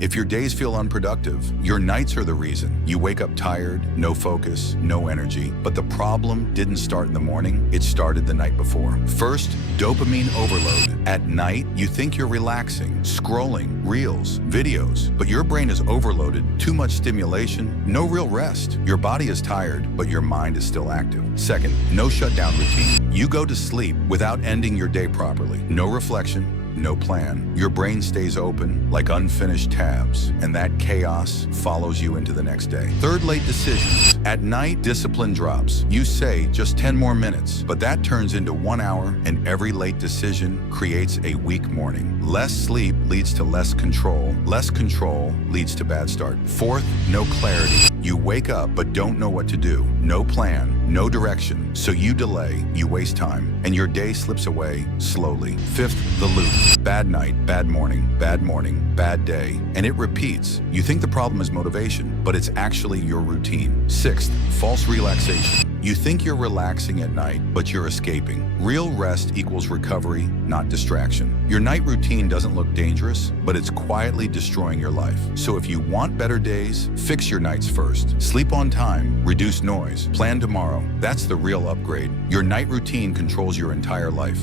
If your days feel unproductive, your nights are the reason. You wake up tired, no focus, no energy. But the problem didn't start in the morning, it started the night before. First, dopamine overload. At night, you think you're relaxing, scrolling, reels, videos, but your brain is overloaded, too much stimulation, no real rest. Your body is tired, but your mind is still active. Second, no shutdown routine. You go to sleep without ending your day properly. No reflection, no plan. Your brain stays open like unfinished tabs, and that chaos follows you into the next day. Third, late decisions. At night, discipline drops. You say just 10 more minutes, but that turns into 1 hour, and every late decision creates a weak morning. Less sleep leads to less control. Less control leads to bad start. Fourth, no clarity. You wake up but don't know what to do. No plan, no direction. So you delay, you waste time, and your day slips away slowly. Fifth, the loop. Bad night, bad morning, bad day. And it repeats. You think the problem is motivation, but it's actually your routine. Sixth, false relaxation. You think you're relaxing at night, but you're escaping. Real rest equals recovery, not distraction. Your night routine doesn't look dangerous, but it's quietly destroying your life. So if you want better days, fix your nights first. Sleep on time, reduce noise, plan tomorrow. That's the real upgrade. Your night routine controls your entire life.